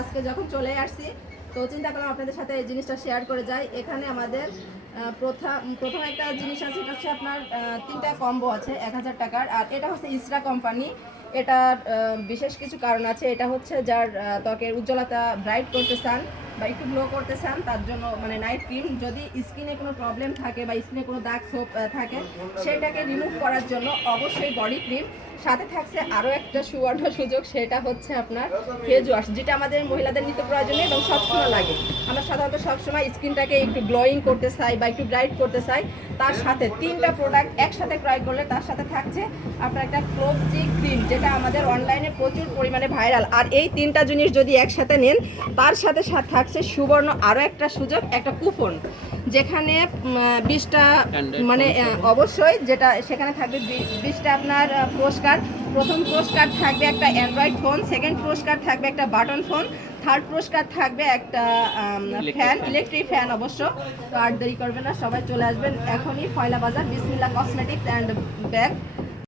আজকে যখন চলে আসছি তো চিন্তা করলাম আপনাদের সাথে এই জিনিসটা শেয়ার করে যাই। এখানে আমাদের প্রথম একটা জিনিস আছে, এটা হচ্ছে আপনার 3টা কম্বো আছে 1000 টাকার। আর এটা হচ্ছে ইসরা কোম্পানি। এটার বিশেষ কিছু কারণ আছে। এটা হচ্ছে যার ত্বকের উজ্জ্বলতা ব্রাইট করতে চান বা একটু গ্লো করতে চান তার জন্য, মানে নাইট ক্রিম। যদি স্কিনে কোনো প্রবলেম থাকে বা স্কিনে কোনো দাগ ছোপ থাকে সেটাকে রিমুভ করার জন্য অবশ্যই বডি ক্রিম। সাথে থাকছে আরও একটা সুবর্ণ সুযোগ, সেটা হচ্ছে আপনার ফেস ওয়াশ, যেটা আমাদের মহিলাদের নিত্য প্রয়োজনীয় এবং সবসময় লাগে। আমরা সাধারণত সবসময় স্কিনটাকে একটু গ্লোয়িং করতে চাই বা একটু ব্রাইট করতে চাই। তার সাথে 3টা প্রোডাক্ট একসাথে ক্রয় করলে তার সাথে থাকছে আপনার একটা ক্লোবজি ক্রিম, যেটা আমাদের অনলাইনে প্রচুর পরিমাণে ভাইরাল। আর এই 3টা জিনিস যদি একসাথে নেন তার সাথে থাকছে সুবর্ণ আরও একটা সুযোগ, একটা কুপন, যেখানে 20টা মানে অবশ্যই যেটা সেখানে থাকবে 20টা আপনার পুরস্কার। প্রথম পুরস্কার থাকবে একটা অ্যান্ড্রয়েড ফোন, সেকেন্ড পুরস্কার থাকবে একটা বাটন ফোন, থার্ড পুরস্কার থাকবে একটা ফ্যান, ইলেকট্রিক ফ্যান অবশ্য। তো আর দেরি করবেন না, সবাই চলে আসবেন এখনই ফয়লা বাজার বিসমিল্লাহ কসমেটিক্স অ্যান্ড ব্যাগ।